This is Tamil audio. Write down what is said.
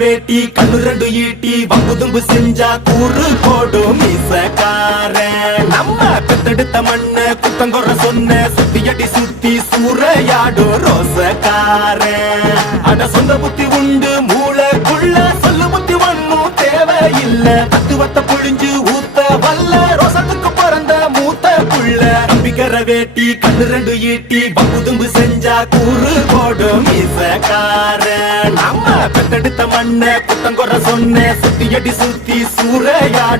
வேட்டி கண்ணு ரெண்டு ஈட்டி வம்புதும்பு செஞ்சா கூறு போடும் மீசக்காரன். நம்ம பெத்தெடுத்த மண்ணு குத்தங்கொற சொன்ன சுத்தியடி சுத்தி சூறையாடும் ரோசக்காரன். அட சொந்த புத்தி உண்டு மூளைக்குள்ள சொல்லு புத்தி ஒண்ணும் தேவையில்ல. தத்துவத்தை புழிஞ்சு ஊத்த வல்ல ரோசத்துக்கு பிறந்த மூத்த புள்ள. நம்பிக்கிற வேட்டி கண்ணு ரெண்டு ஈட்டி வம்புதும்பு செஞ்சா கூறு போடும் மீசக்காரன். நம்ம பெத்தெடுத்த மண்ண குத்தங்கொற சொன்ன சுத்தியடி சுத்தி சூறையாடும்